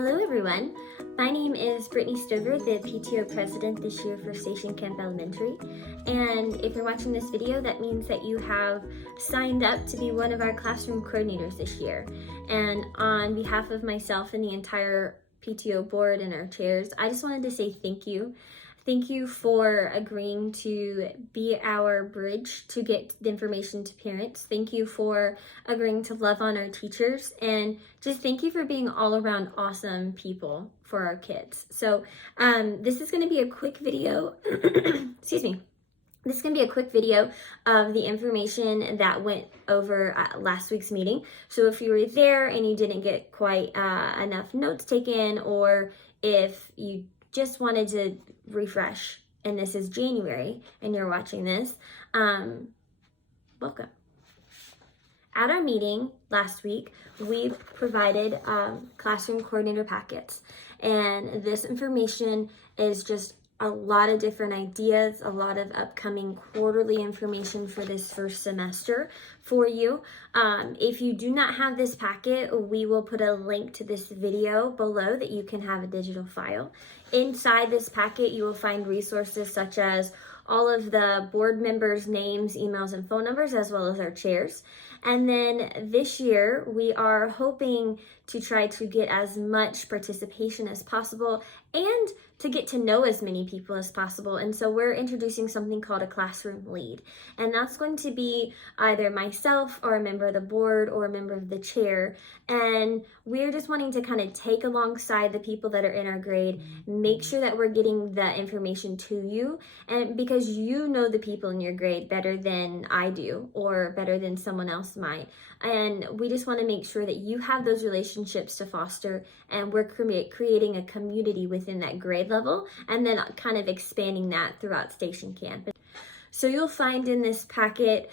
Hello everyone, my name is Brittany Stover, the PTO president this year for Station Camp Elementary, and if you're watching this video, that means that you have signed up to be one of our classroom coordinators this year. And on behalf of myself and the entire PTO board and our chairs, I just wanted to say thank you. Thank you for agreeing to be our bridge to get the information to parents. Thank you for agreeing to love on our teachers, and just thank you for being all around awesome people for our kids. So this is going to be a quick video. Excuse me. This is going to be a quick video of the information that went over at last week's meeting. So if you were there and you didn't get quite enough notes taken, or if you just wanted to refresh and this is January and you're watching this, welcome. At our meeting last week, we provided classroom coordinator packets, and this information is just a lot of different ideas, a lot of upcoming quarterly information for this first semester for you. If you do not have this packet, we will put a link to this video below that you can have a digital file. Inside this packet, you will find resources such as all of the board members' names, emails, and phone numbers, as well as our chairs. And then this year, we are hoping to try to get as much participation as possible and to get to know as many people as possible. And so we're introducing something called a classroom lead. And that's going to be either myself or a member of the board or a member of the chair. And we're just wanting to kind of take alongside the people that are in our grade, make sure that we're getting the information to you. And because you know the people in your grade better than I do, or better than someone else might. And we just want to make sure that you have those relationships to foster, and we're creating a community within that grade level, and then kind of expanding that throughout Station Camp. So you'll find in this packet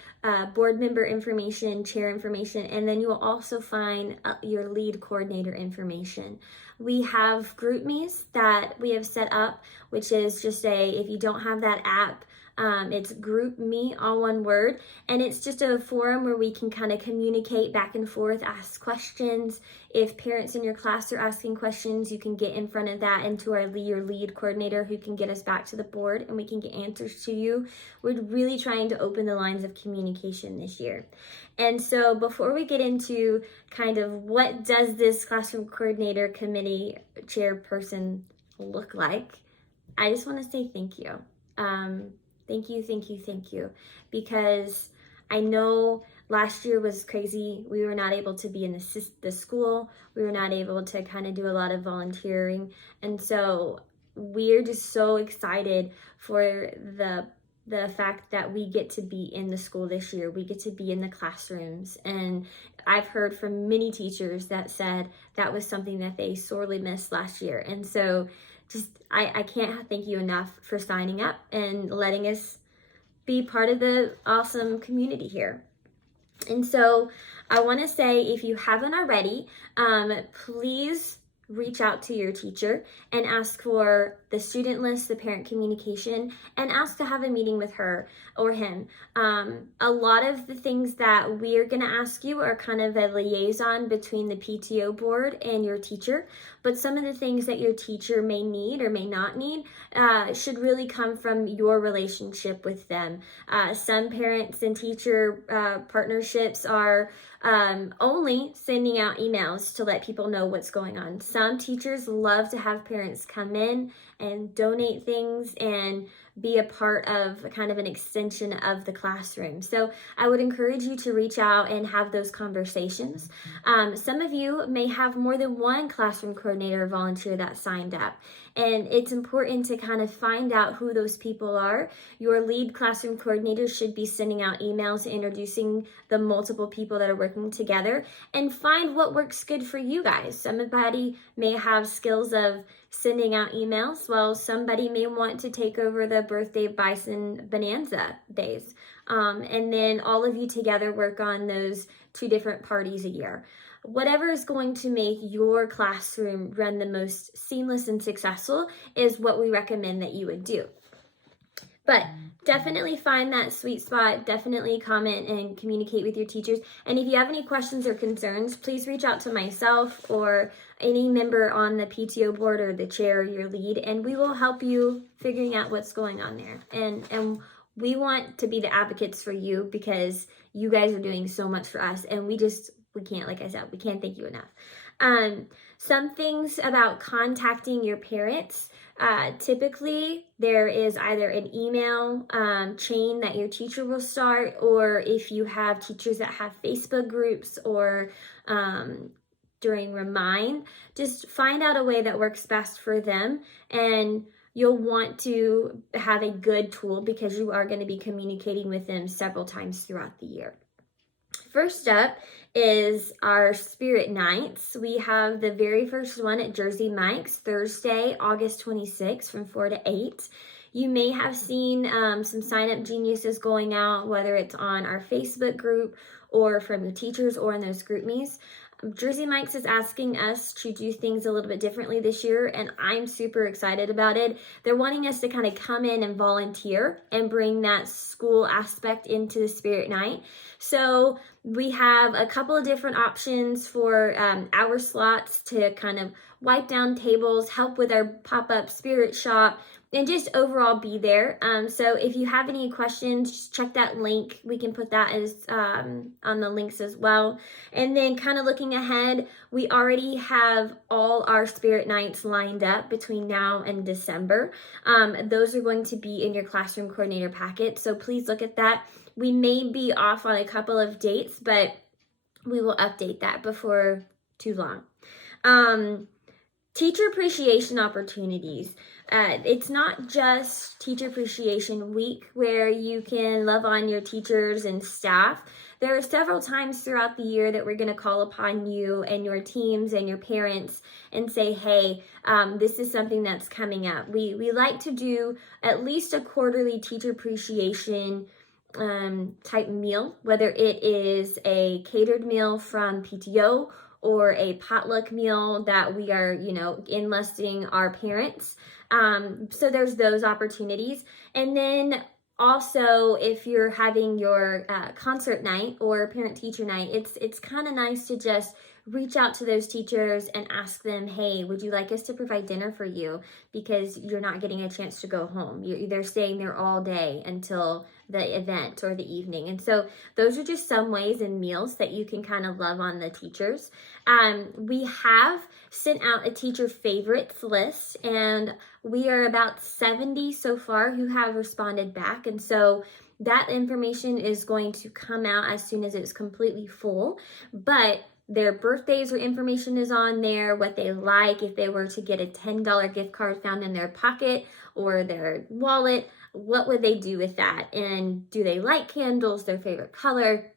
board member information, chair information, and then you will also find your lead coordinator information. We have GroupMe's that we have set up, which is just if you don't have that app, it's GroupMe, all one word, and it's just a forum where we can kind of communicate back and forth, ask questions. If parents in your class are asking questions, you can get in front of that into your lead coordinator, who can get us back to the board, and we can get answers to you. We're really trying to open the lines of communication this year. And so before we get into kind of what does this classroom coordinator committee chairperson look like, I just want to say thank you. Thank you, because I know last year was crazy. We were not able to be in the school. We were not able to kind of do a lot of volunteering. And so we're just so excited for the fact that we get to be in the school this year. We get to be in the classrooms. And I've heard from many teachers that said that was something that they sorely missed last year. And so I can't thank you enough for signing up and letting us be part of the awesome community here. And so I want to say, if you haven't already, please reach out to your teacher and ask for the student list, the parent communication, and ask to have a meeting with her or him. A lot of the things that we're going to ask you are kind of a liaison between the PTO board and your teacher, but some of the things that your teacher may need or may not need should really come from your relationship with them. Some parents and teacher partnerships are only sending out emails to let people know what's going on. Some teachers love to have parents come in and donate things and be a part of kind of an extension of the classroom. So I would encourage you to reach out and have those conversations. Some of you may have more than one classroom coordinator or volunteer that signed up. And it's important to kind of find out who those people are. Your lead classroom coordinator should be sending out emails introducing the multiple people that are working together, and find what works good for you guys. Somebody may have skills of sending out emails, while somebody may want to take over the birthday Bison Bonanza days. And then all of you together work on those 2 different parties a year. Whatever is going to make your classroom run the most seamless and successful is what we recommend that you would do. But definitely find that sweet spot. Definitely comment and communicate with your teachers. And if you have any questions or concerns, please reach out to myself or any member on the PTO board or the chair or your lead, and we will help you figuring out what's going on there. And we want to be the advocates for you because you guys are doing so much for us, and we can't, like I said, we can't thank you enough. Some things about contacting your parents. Typically, there is either an email chain that your teacher will start, or if you have teachers that have Facebook groups or during Remind, just find out a way that works best for them, and you'll want to have a good tool because you are going to be communicating with them several times throughout the year. First up is our Spirit Nights. We have the very first one at Jersey Mike's, Thursday, August 26th from 4 to 8. You may have seen some sign-up geniuses going out, whether it's on our Facebook group or from your teachers or in those group me's. Jersey Mike's is asking us to do things a little bit differently this year, and I'm super excited about it. They're wanting us to kind of come in and volunteer and bring that school aspect into the Spirit Night. So we have a couple of different options for hour slots to kind of wipe down tables, help with our pop-up spirit shop, and just overall be there. So if you have any questions, just check that link. We can put that as on the links as well. And then kind of looking ahead, we already have all our Spirit Nights lined up between now and December. Those are going to be in your classroom coordinator packet. So please look at that. We may be off on a couple of dates, but we will update that before too long. Teacher appreciation opportunities. It's not just Teacher Appreciation Week where you can love on your teachers and staff. There are several times throughout the year that we're going to call upon you and your teams and your parents and say, hey, this is something that's coming up. We like to do at least a quarterly teacher appreciation type meal, whether it is a catered meal from PTO or a potluck meal that we are, enlisting our parents. So there's those opportunities. And then also, if you're having your concert night or parent-teacher night, it's kind of nice to just reach out to those teachers and ask them, hey, would you like us to provide dinner for you? Because you're not getting a chance to go home. They're staying there all day until the event or the evening. And so those are just some ways and meals that you can kind of love on the teachers. We have sent out a teacher favorites list, and we are about 70 so far who have responded back. And so that information is going to come out as soon as it's completely full. But their birthdays or information is on there, what they like, if they were to get a $10 gift card found in their pocket or their wallet, what would they do with that? And do they like candles, their favorite color,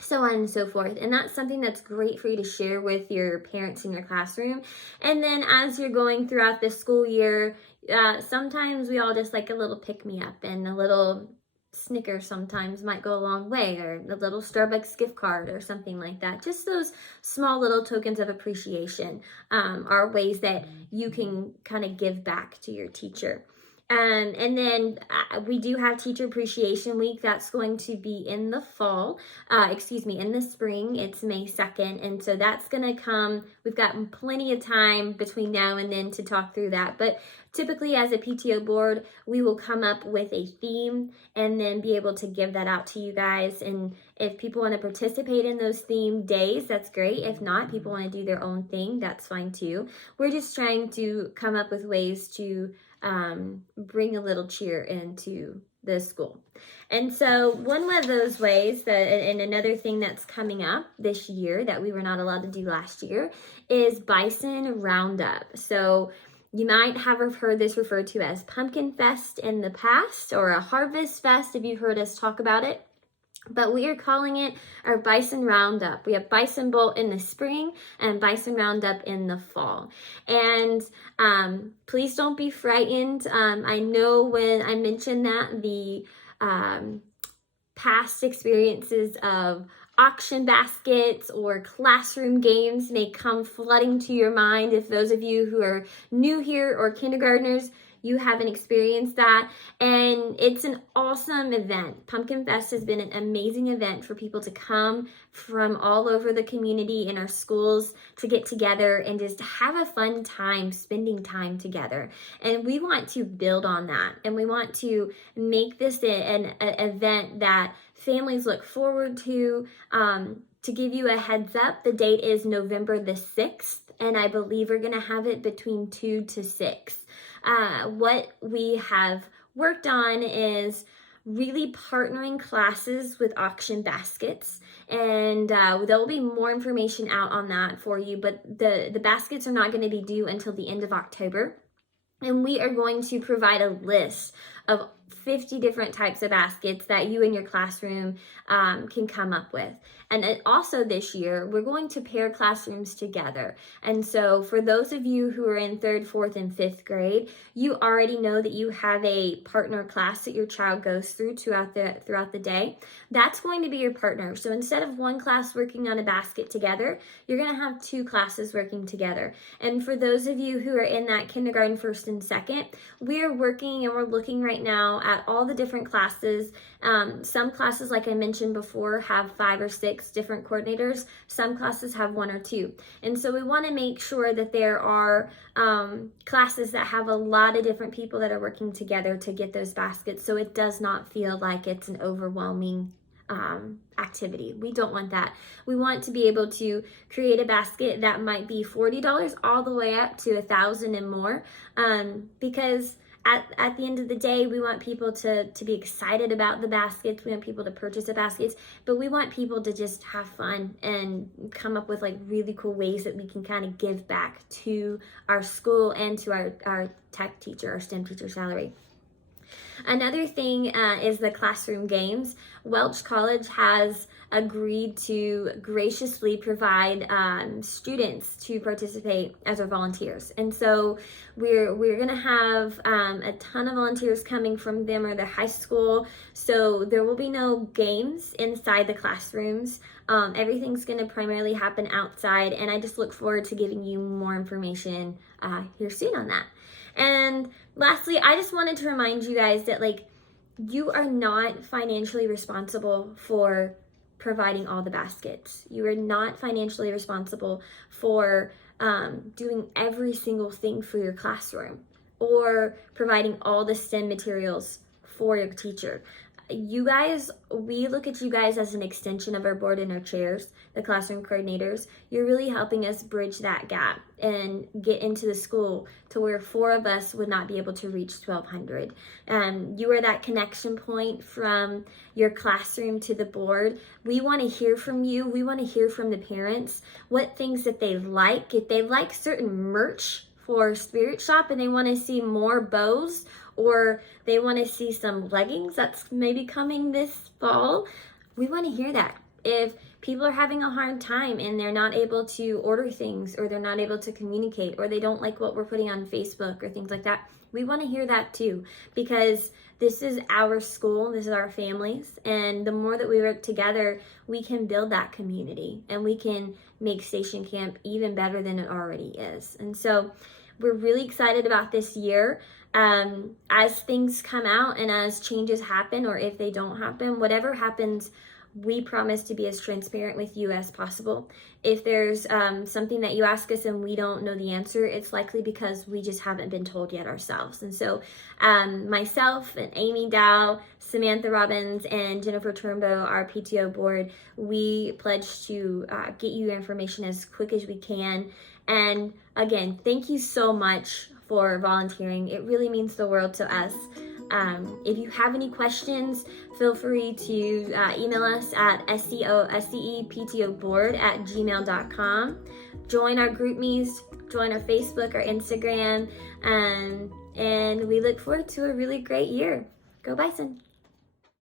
so on and so forth. And that's something that's great for you to share with your parents in your classroom. And then as you're going throughout the school year, sometimes we all just like a little pick-me-up, and a little Snickers sometimes might go a long way, or a little Starbucks gift card or something like that. Just those small little tokens of appreciation are ways that you can kind of give back to your teacher. And then we do have Teacher Appreciation Week. That's going to be in the fall, in the spring. It's May 2nd. And so that's going to come. We've got plenty of time between now and then to talk through that. But typically as a PTO board, we will come up with a theme and then be able to give that out to you guys. And if people want to participate in those theme days, that's great. If not, people want to do their own thing, that's fine too. We're just trying to come up with ways to bring a little cheer into the school. And so one of those ways and another thing that's coming up this year that we were not allowed to do last year is Bison Roundup. So you might have heard this referred to as Pumpkin Fest in the past, or a Harvest Fest if you've heard us talk about it. But we are calling it our Bison Roundup. We have Bison Bolt in the spring and Bison Roundup in the fall. And please don't be frightened. I know when I mentioned that, the past experiences of auction baskets or classroom games may come flooding to your mind. If those of you who are new here or kindergartners, you haven't experienced that. And it's an awesome event. Pumpkin Fest has been an amazing event for people to come from all over the community in our schools to get together and just have a fun time spending time together. And we want to build on that, and we want to make this an event that families look forward to. To give you a heads up, the date is November the 6th, and I believe we're going to have it between 2 to 6. What we have worked on is really partnering classes with auction baskets, and there will be more information out on that for you, but the baskets are not going to be due until the end of October. And we are going to provide a list of 50 different types of baskets that you and your classroom can come up with. And also this year, we're going to pair classrooms together. And so for those of you who are in 3rd, 4th, and 5th grade, you already know that you have a partner class that your child goes through throughout the day. That's going to be your partner. So instead of one class working on a basket together, you're going to have 2 classes working together. And for those of you who are in that kindergarten 1st and 2nd, we are working and we're looking right now at all the different classes. Some classes, like I mentioned before, have 5 or 6 different coordinators. Some classes have 1 or 2. And so we want to make sure that there are classes that have a lot of different people that are working together to get those baskets, so it does not feel like it's an overwhelming activity. We don't want that. We want to be able to create a basket that might be $40 all the way up to $1,000 and more, because at the end of the day, we want people to be excited about the baskets. We want people to purchase the baskets, but we want people to just have fun and come up with like really cool ways that we can kind of give back to our school and to our tech teacher, our STEM teacher salary. Another thing is the classroom games. Welch College has agreed to graciously provide students to participate as our volunteers. And so we're going to have a ton of volunteers coming from them or their high school. So there will be no games inside the classrooms. Everything's going to primarily happen outside, and I just look forward to giving you more information here soon on that. And lastly, I just wanted to remind you guys that you are not financially responsible for providing all the baskets. You are not financially responsible for doing every single thing for your classroom or providing all the STEM materials for your teacher. You guys, we look at you guys as an extension of our board and our chairs, the classroom coordinators. You're really helping us bridge that gap and get into the school to where 4 of us would not be able to reach 1,200. You are that connection point from your classroom to the board. We want to hear from you. We want to hear from the parents what things that they like. If they like certain merch for Spirit Shop and they want to see more bows, or they want to see some leggings that's maybe coming this fall, we want to hear that. If people are having a hard time and they're not able to order things, or they're not able to communicate, or they don't like what we're putting on Facebook or things like that, we want to hear that too, because this is our school, this is our families, and the more that we work together, we can build that community and we can make Station Camp even better than it already is. And so we're really excited about this year. As things come out and as changes happen, or if they don't happen, whatever happens, we promise to be as transparent with you as possible. If there's something that you ask us and we don't know the answer, it's likely because we just haven't been told yet ourselves. And so myself and Amy Dow, Samantha Robbins, and Jennifer Turnbow, our PTO board, we pledge to get you information as quick as we can. And again, thank you so much for volunteering. It really means the world to us. If you have any questions, feel free to email us at sceptoboard@gmail.com. Join our GroupMes, join our Facebook, our Instagram, and we look forward to a really great year. Go Bison!